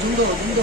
좀더 좀더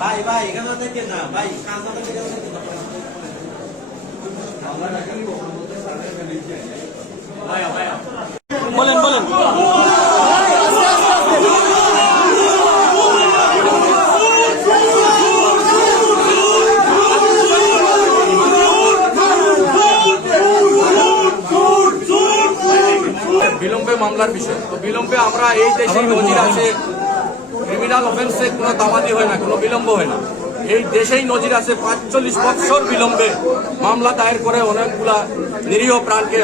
ভাই ভাই এখানে দেখেন না ভাই কাঁচা থেকে বলেন বিলম্বে মামলার বিষয়। তো বিলম্বে আমরা এই দেশেই নজির আছে ক্রিমিনাল অফেন্সে কোনো দামাদি হয় না কোনো বিলম্ব হয় না। এই দেশেই নজির আছে পাঁচচল্লিশ বৎসর বিলম্বে মামলা দায়ের করে অনেকগুলা নিরীহ প্রাণকে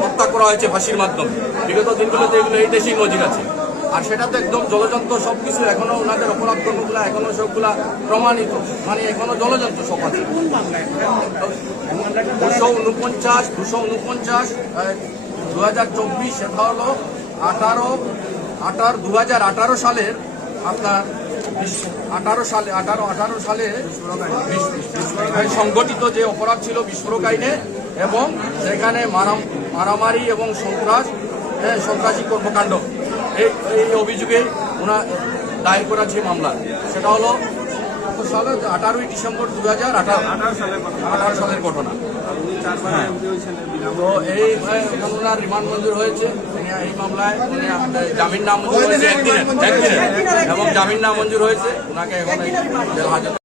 হত্যা করা হয়েছে ফাঁসির মাধ্যমে। বিগত দিনগুলোতে এগুলো এই দেশেই নজির আছে। আর সেটা তো একদম জলযন্ত্র সব কিছু এখনও ওনাদের অপরাধ কর্মগুলা এখনও সবগুলা প্রমাণিত মানে এখনও জলযন্ত্র সব আছে। দুশো উনপঞ্চাশ দুশো উনপঞ্চাশ দু হাজার চব্বিশ সেটা হলো আঠারো আঠারো দু হাজার আঠারো সালের আপনার আঠারো সালে আঠারো আঠারো সালে সংগঠিত যে অপরাধ ছিল বিস্ফোরক আইনে এবং সেখানে মারাম মারামারি এবং সন্ত্রাস হ্যাঁ, সন্ত্রাসী কর্মকাণ্ড এই অভিযোগে ওনার দায়ের করা যে মামলা সেটা হলো সালে আঠারোই ডিসেম্বর দু হাজার আঠারো আঠারো সালের ঘটনা। হ্যাঁ। তো এই ওনার রিমান্ড মঞ্জুর হয়েছে। এই মামলায় জামিন নামঞ্জুর হয়েছে। একদিনের একদিনের। এবং জামিন নামঞ্জুর হয়েছে। ওনাকে এখন এই জেল হাজতে